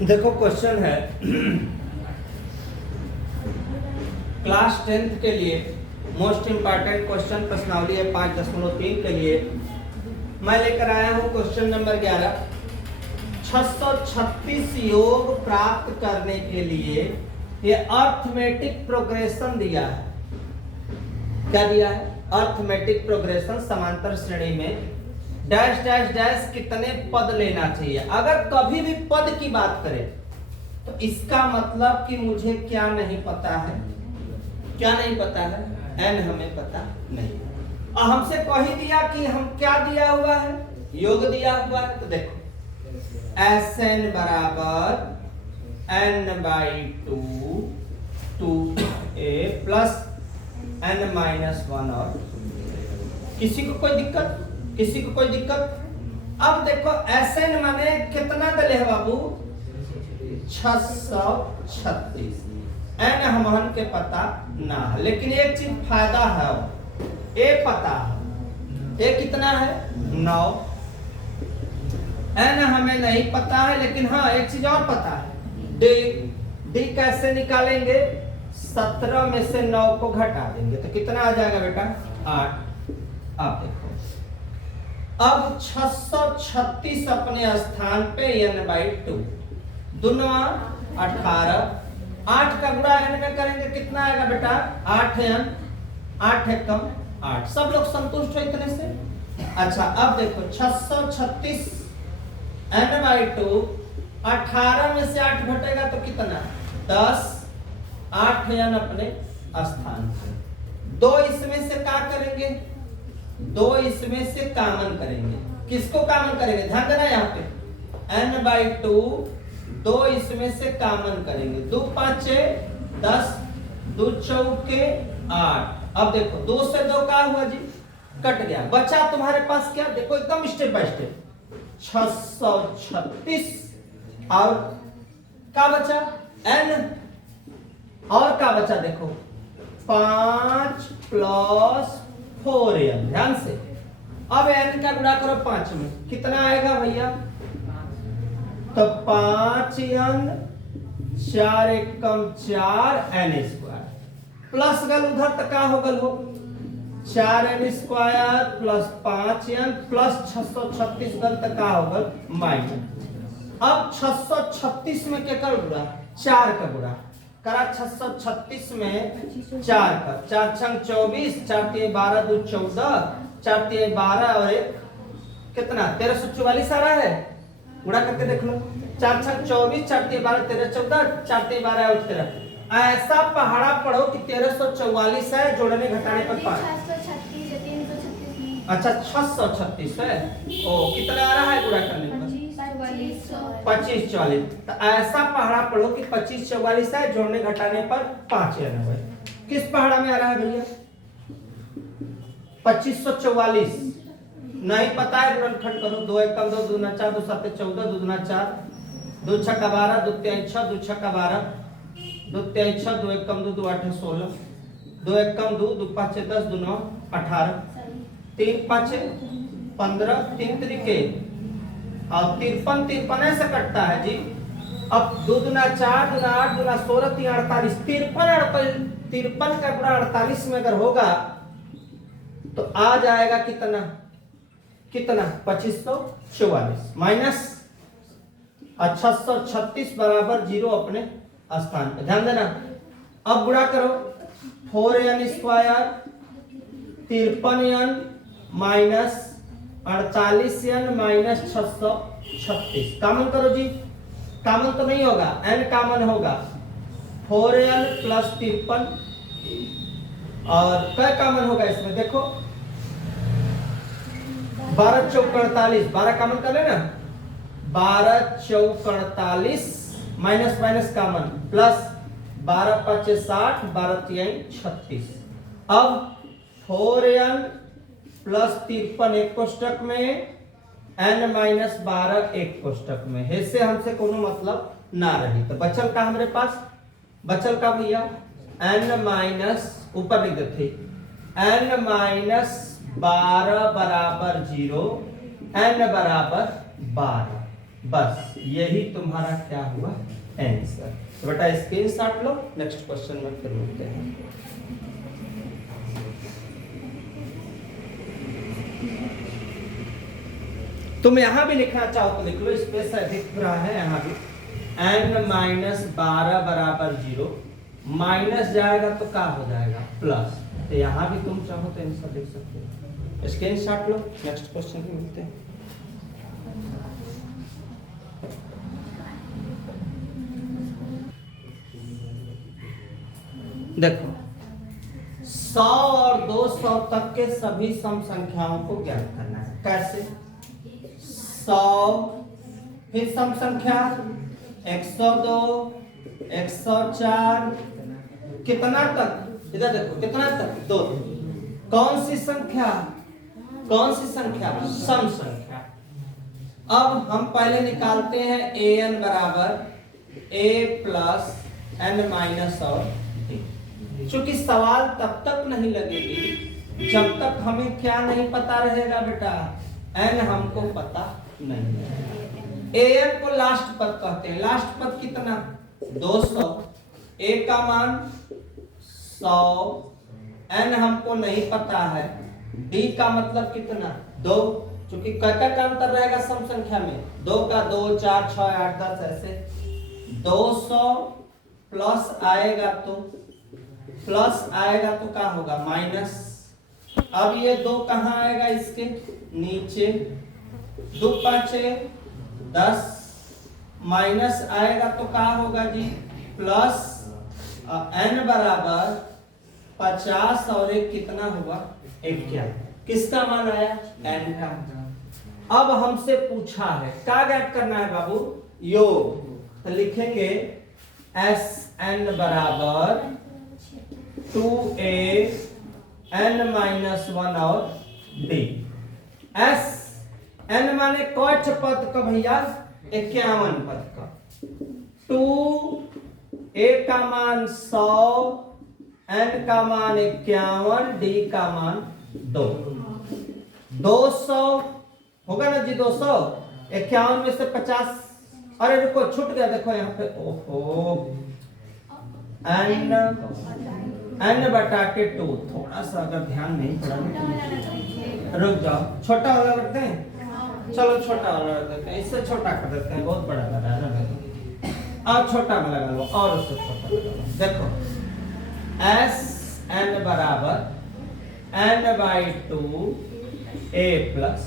देखो क्वेश्चन है class 10th के लिए मोस्ट इंपॉर्टेंट क्वेश्चन प्रश्नावली है 5.3 के लिए मैं लेकर आया हूं क्वेश्चन नंबर 11। 636 योग प्राप्त करने के लिए ये अर्थमेटिक प्रोग्रेशन दिया है। क्या दिया है? अर्थमेटिक प्रोग्रेशन समांतर श्रेणी में डैश डैश डैश कितने पद लेना चाहिए। अगर कभी भी पद की बात करें तो इसका मतलब कि मुझे क्या नहीं पता है, क्या नहीं पता है, एन हमें पता नहीं। और हमसे कह ही दिया कि हम क्या दिया हुआ है, योग दिया हुआ है। तो देखो एस एन बराबर n by two a plus n minus 1 और किसी को कोई दिक्कत, किसी को कोई दिक्कत। अब देखो एन माने कितना दले है बाबू 636। एन हमहन के पता ना है, लेकिन एक चीज फायदा है, ए पता है। ए कितना है 9। एन हमें नहीं पता है, लेकिन हाँ एक चीज और पता है, डी। डी कैसे निकालेंगे? 17 में से 9 को घटा देंगे तो कितना आ जाएगा बेटा 8। अब देखो अब 636 अपने स्थान पे n/2 दुना 18। 8 का गुणा n में करेंगे कितना आएगा बेटा 8n। 8 एकम 8। सब लोग संतुष्ट हो इतने से? अच्छा अब देखो 636 n/2 18 में से 8 घटेगा तो कितना 10। 8n अपने स्थान पे। 2 इसमें से क्या करेंगे? 2 इसमें से कॉमन करेंगे। किसको कॉमन करेंगे? ध्यान देना यहाँ पे n/2 2 इसमें से कॉमन करेंगे। 2 5 10, 2 चौके 8। अब देखो 2 से 2 क्या हुआ जी? कट गया। बचा तुम्हारे पास क्या? देखो एकदम स्टेप बाय स्टेप 636 और क्या बचा n और क्या बचा देखो 5 + 4n। ध्यान से अब n का गुणा करो 5 में कितना आएगा भैया? तो 5n 4 एकम 4 n² प्लस गल उधर तक का हो गल हो 4n² प्लस 5n प्लस 636 गल तक का हो गल माइनस। अब 636 में क्या कर गुणा 4 का गुणा करा 636 में 4 का 4 छंग 24, 4 3 12, 2 14, 4 3 12 और 1 कितना 1344 आ रहा है। गुणा करके देख लो 4 छंग 24, 4 3 12, 13 14, 4 3 12 और 13। ऐसा पहाड़ा पढ़ो कि 1344 है, जोड़ने घटाने पर 5। अच्छा 636 है। ओ कितना आ रहा है गुणा करने पर 25 44। तो ऐसा पहाड़ा पढ़ो कि 25 44 है, जोड़ने घटाने पर 5 है। किस पहाड़ा में आ रहा है भैया 2544? नहीं पता है गुणनखंड करो। 2 एकम 2, 2 4, 2 7 14, 2 4, 2 6 12, 2 3 6, 2 6 12, 2 3 6, 2 एकम 2, 2 8 16, 2 एकम 2, 2 5 10, 2 9 18, 3 5 15, 3 त्रिके और 53 53 से कटता है जी। अब 2 दूना 4, 2 8, 2 16, 3 48, 53 का गुणा 48 में अगर होगा तो आ जाएगा कितना कितना 2544 माइनस 636 बराबर 0 अपने स्थान पे। ध्यान देना। अब गुणा करो 4n² 53n minus 48n minus 636। Common करो जी। कॉमन तो नहीं होगा, n कॉमन होगा 4n प्लस 53 और क्या कॉमन होगा इसमें देखो 12 चौक 48, 12 कॉमन कर लेना 12 चौक 48 माइनस माइनस कॉमन प्लस 12 5 60, 12 3 36। अब 4n प्लस 53 एक कोष्टक में n माइनस 12 एक कोष्टक में। इससे हमसे कोनो मतलब ना रही। तो बचल का हमारे पास बचल का भैया n माइनस ऊपर लिख देते n माइनस 12 बराबर 0, n बराबर 12। बस यही तुम्हारा क्या हुआ आंसर। तो बेटा स्क्रीनशॉट लो, नेक्स्ट क्वेश्चन में फिर मिलते हैं। तुम यहां भी लिखना चाहो तो लिख लो, स्पेस दिख रहा है यहां भी। n-12 बराबर 0, माइनस जाएगा तो क्या हो जाएगा प्लस। तो यहां भी तुम चाहो तो आंसर लिख सकते हो। स्क्रीनशॉट लो, नेक्स्ट क्वेश्चन में मिलते हैं। देखो 100 और 200 तक के सभी सम संख्याओं को ज्ञात करना है। कैसे? 100 फिर सम संख्या 102, 104, कितना तक? इधर देखो कितना तक? 2। कौन सी संख्या? कौन सी संख्या? सम संख्या। अब हम पहले निकालते हैं an बराबर a प्लस n माइनस और d। चूंकि सवाल तब तक नहीं लगेगी जब तक हमें क्या नहीं पता रहेगा बेटा, n हमको पता नहीं है। an को लास्ट पद कहते हैं। लास्ट पद कितना? 200। a का मान 100, n हमको नहीं पता है, d का मतलब कितना? 2। चूंकि क्या का अंतर रहेगा सम संख्या में? 2 का 2, 4, 6, 8, 10 ऐसे। 200 प्लस आएगा तो क्या होगा? माइनस। अब ये 2 कहां आएगा? इसके नीचे। 2 5 10, माइनस आएगा तो क्या होगा जी? प्लस। n बराबर 50 और एक कितना हुआ? 51। किसका मान आया? n का। अब हमसे पूछा है क्या ज्ञात करना है बाबू? योग। तो लिखेंगे Sn बराबर 2a n-1 और d। n माने कौच पद का भैया? 51 पद का। 2 a का मान 100, n का मान 51, d का मान 2। 200 होगा ना जी? 200 51 में से 50, अरे रुको छूट गया, देखो यहाँ पे, ओहो, n बटा के 2। थोड़ा सा अगर ध्यान नहीं पड़ा, रुक जाओ, छोटा वाला रखते हैं। चलो छोटा वाला रख देते हैं, इससे छोटा कर देते हैं, बहुत बड़ा लगा है ना। अब छोटा में लगा लो, और उससे छोटा लगा लो। देखो Sn बराबर n/2 a प्लस,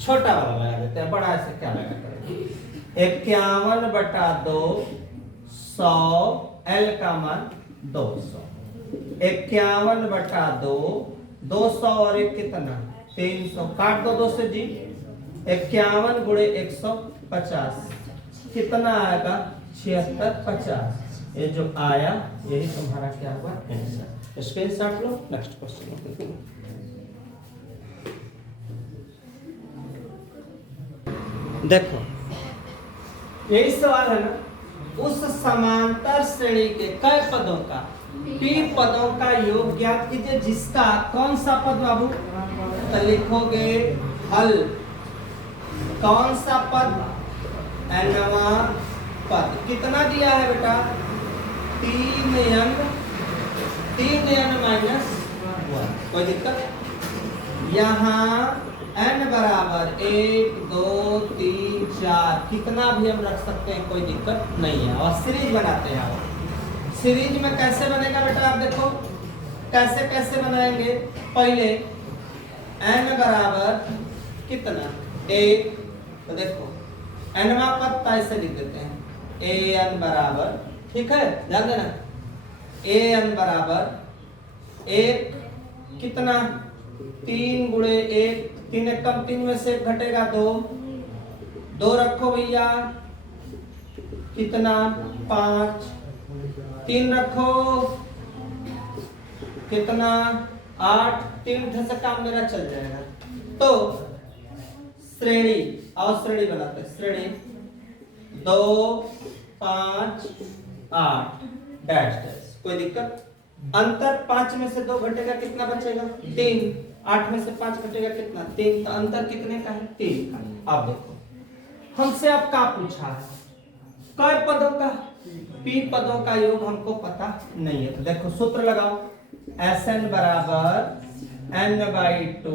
छोटा वाला लगा देते हैं, बड़ा ऐसे क्या लगा करेंगे? 51 बटा 2, 100, l का मान 200। 51 बटा 2, 200 और एक कितना? 300। काट दो 2 से जी। 51 गुणे 150 कितना आएगा? 76 50। ये जो आया यही तुम्हारा क्या हुआ? आंसर। स्क्रीनशॉट लो, नेक्स्ट क्वेश्चन। देखो यही सवाल है ना, उस समांतर श्रेणी के कई पदों का p पदों का योग ज्ञात कीजिए जिसका कौन सा पद बाबू? तो लिखोगे हल। कौन सा पद? nवां पद। कितना दिया है बेटा? 3n minus 1। कोई दिक्कत? यहाँ n बराबर 1 2 3 4 कितना भी हम रख सकते हैं, कोई दिक्कत नहीं है। और सीरीज बनाते हैं। आप सीरीज में कैसे बनेगा बेटा? आप देखो कैसे कैसे बनाएंगे। पहले n बराबर कितना? 1। तो देखो nवां पद ऐसे लिख देते हैं an बराबर, ठीक है, ध्यान देना, an बराबर 1 कितना? 3 गुणे 1, 3 कम 3 में से घटेगा 2 रखो भैया, कितना? 5। 3 रखो, कितना? 8। 3 से काम मेरा चल जाएगा। तो श्रेणी, और श्रेणी बनाते हैं। श्रेणी 2 5 8 डैश डैश, कोई दिक्कत? अंतर 5 में से 2 घटेगा, कितना बचेगा? 3। 8 में से 5 घटेगा, कितना? 3। तो अंतर कितने का है? 3 का। अब देखो हमसे अब क्या पूछा है, कई पदों का, p पदों का योग हमको पता नहीं है। तो देखो सूत्र लगाओ, Sn बराबर n/2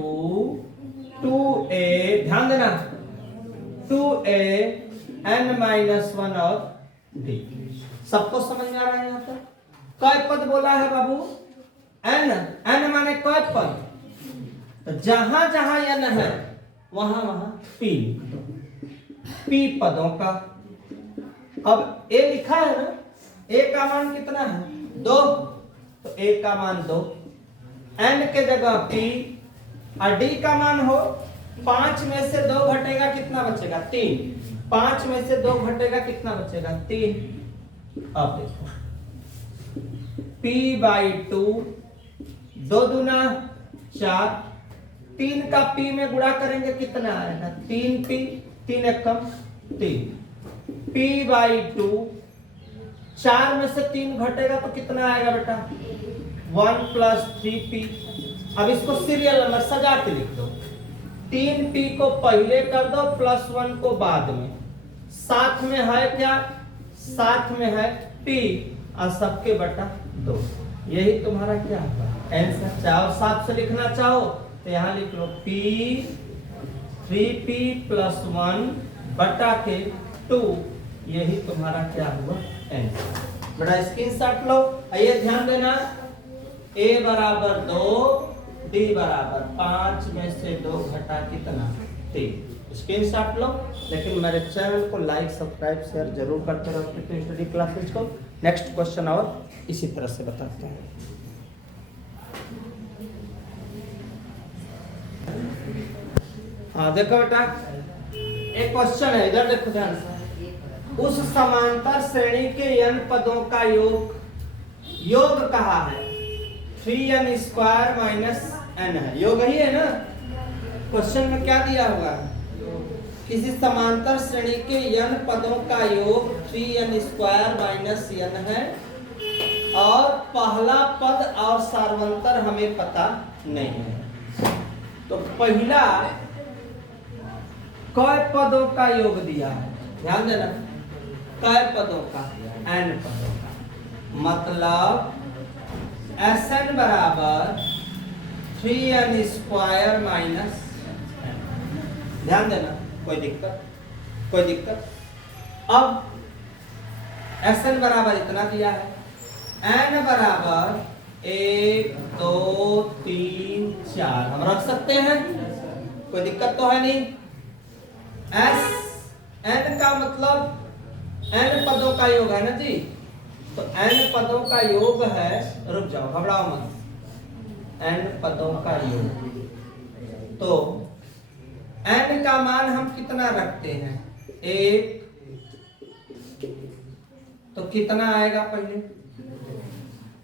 2a, ध्यान देना 2a n-1 और d। सबको समझ में आ रहा है यहाँ तक? कई पद बोला है बाबू, n माने कई पद, तो जहां जहां n है वहां वहां p, p पदों का। अब a लिखा है ना, a का मान कितना है 2, तो a का मान 2, n के जगह p, और d का मान हो 5 में से 2 घटेगा कितना बचेगा 3, 5 में से 2 घटेगा कितना बचेगा 3। अब देखो p/2, 2 दूना 4, 3 का p में गुणा करेंगे कितना आएगा 3p, 3 एकम 3, p/2, 4 में से 3 घटेगा तो कितना आएगा बेटा 1 + 3p। अब इसको सीरियल नंबर सजा के लिख दो, 3p को पहले कर दो +1 को बाद में, साथ में है क्या, साथ में है p और सबके बटा 2। यही तुम्हारा क्या होगा आंसर। चाहो साथ से लिखना चाहो तो यहाँ लिख लो p 3p + 1 बटा के 2, यही तुम्हारा क्या हुआ आंसर। बड़ा स्क्रीनशॉट लो। आइए ध्यान देना, a बराबर 2, d बराबर 5 में से 2 घटा कितना 3। स्क्रीनशॉट लो, लेकिन मेरे चैनल को लाइक सब्सक्राइब शेयर जरूर करते रहो स्टडी क्लासेज को। नेक्स्ट क्वेश्चन और इसी तरह से बताते हैं। हाँ देखो बेटा, एक क्वेश्चन है, इधर देखो ध्यान से। उस समांतर श्रेणी के n पदों का योग कहा है 3n² - n है, योग ही है ना। क्वेश्चन में क्या दिया होगा, किसी समांतर श्रेणी के n पदों का योग 3n² - n है और पहला पद और सार्वंतर हमें पता नहीं है। तो पहला कै पदों का योग दिया है, ध्यान देना, कै पदों का, n पदों का, मतलब Sn बराबर 3n² - n। ध्यान देना, कोई दिक्कत। अब Sn बराबर इतना दिया है, n बराबर 1 2 3 4 हम रख सकते हैं, कोई दिक्कत तो है नहीं। n का मतलब n पदों का योग है ना जी, तो n पदों का योग है, रुक जाओ घबराओ मत, n पदों का योग, तो n का मान हम कितना रखते हैं 1, तो कितना आएगा पहले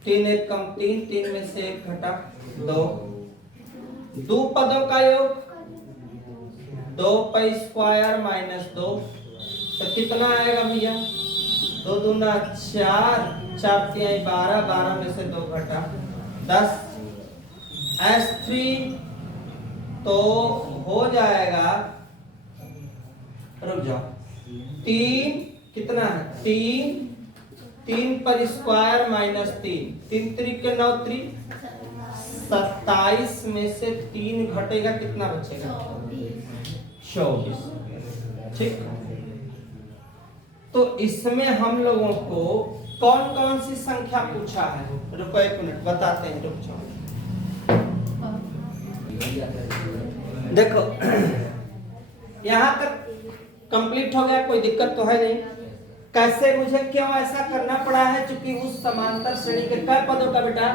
3 1 कम 3, 3 में से 1 घटा 2, 2 पदों का योग 2 का स्क्वायर - 2, तो कितना आएगा भैया 2 दूना 4, 4 तिहाई 12, 12 में से 2 घटा 10, S3 तो हो जाएगा, रुक जाओ 3 कितना है 3 पर स्क्वायर -3, 3 3 के 9 3, 27 में से 3 घटेगा कितना बचेगा 24। ठीक, तो इसमें हम लोगों को कौन कौन सी संख्या पूछा है, रुको 1 मिनट बताते हैं, रुक जाओ। देखो यहाँ तक कंप्लीट हो गया, कोई दिक्कत तो है नहीं। कैसे, मुझे क्यों ऐसा करना पड़ा है, क्योंकि उस समांतर श्रेणी के कई पदों का बेटा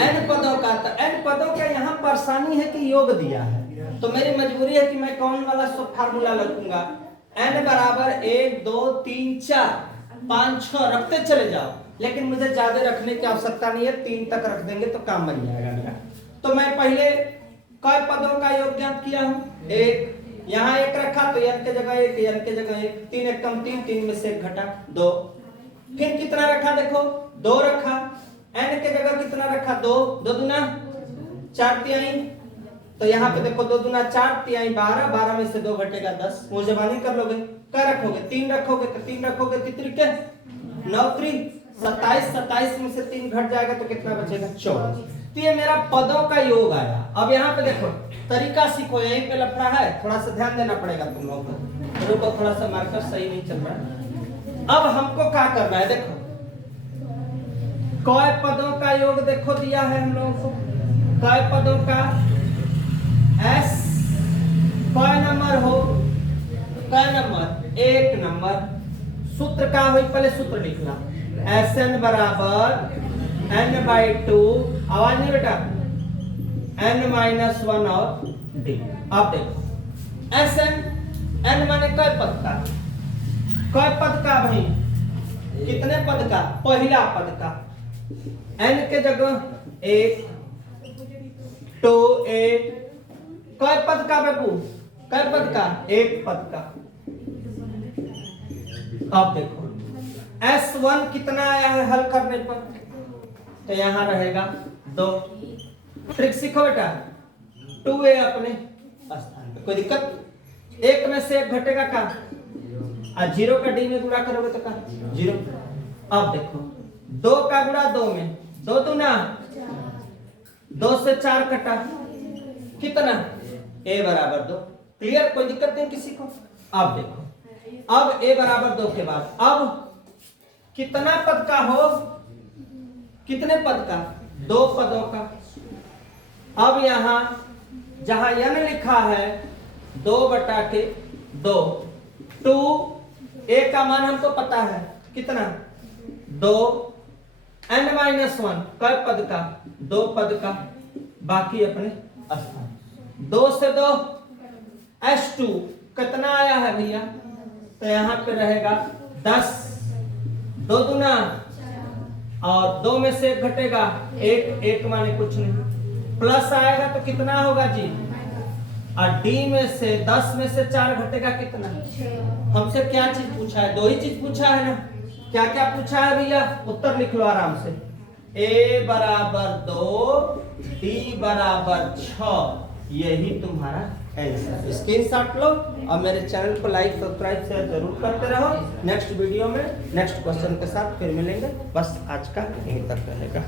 n पदों का, तो n पदों का यहाँ परेशानी है कि योग दिया है, तो मेरी मजबूरी है कि मैं कौन वाला सब फार्मूला रखूंगा, n बराबर 1 2 3 4 5 6 रखते चले जाओ, लेकिन मुझे ज्यादा रखने की आवश्यकता नहीं है, 3 तक रख देंगे तो काम बन जाएगा मेरा। तो मैं पहले कई पदों का योग ज्ञात किया हूं, 1, यहाँ 1 रखा तो n के जगह 1, n के जगह 1, 3 1 कम 3, 3 में से 1 घटा 2, फिर कितना रखा देखो 2 रखा, n के जगह कितना रखा 2, 2 दूना 4 तिहाई तो यहाँ पे देखो 2 दूना 4, 3 12, 12 में से 2 घटेगा 10, वो जबानी कर लोगे, क्या रखोगे 3 रखोगे, तो 3 रखोगे, 3 के 9 3 27, 27 में से 3 घट जाएगा तो कितना बचेगा 24। तो ये मेरा पदों का योग आया। अब यहाँ पे देखो तरीका सीखो, यहीं पे लफड़ा है, थोड़ा सा ध्यान देना पड़ेगा तुम लोगों को, रुको थोड़ा सा मार्कर सही नहीं चल रहा है। अब हमको क्या करना है, देखो कई पदों का योग देखो दिया है हम लोगों को, कई पदों का एस, कई नंबर हो, कई नंबर 1 नंबर, सूत्र का हुई पहले सूत्र लिखना, Sn बराबर n/2, आवाज नहीं बेटा, n-1 और d। अब देखो Sn, n माने कई पद का, कई पद का भाई, कितने पद का, पहला पद का, n के जगह 1 2 8, कई पद का बाबू, कई पद का, 1 पद का। अब देखो S1 कितना आया है हल करने पर, तो यहां रहेगा 2। ट्रिक सीखो बेटा, 2a अपने स्थान पे, कोई दिक्कत, 1 में से 1 घटेगा का, और 0 का d में गुणा करोगे तो का 0। अब देखो 2 का गुणा 2 में, 2 दूना 2 से 4 कटा, कितना a बराबर 2। क्लियर, कोई दिक्कत नहीं किसी को। अब देखो, अब a बराबर 2 के बाद अब कितना पद का हो, कितने पद का, 2 पदों का। अब यहां जहां n लिखा है 2/2, 2 a का मान हमको पता है कितना 2, n-1 कई पद का, 2 पद का, बाकी अपने स्थान। 2 से 2 S2 कितना आया है भैया, तो यहां पे रहेगा 10, 2 दूना और 2 में से 1 घटेगा 1, 1 माने कुछ नहीं, प्लस आएगा तो कितना होगा जी, और d में से 10 में से 4 घटेगा कितना। हमसे क्या चीज पूछा है, 2 ही चीज पूछा है ना, क्या क्या पूछा है भैया, उत्तर लिख लो आराम से, a बराबर 2, d बराबर 6, यही तुम्हारा आंसर। स्क्रीनशॉट लो और मेरे चैनल को लाइक सब्सक्राइब शेयर जरूर करते रहो। नेक्स्ट वीडियो में नेक्स्ट क्वेश्चन के साथ फिर मिलेंगे। बस आज का यहीं तक रहेगा।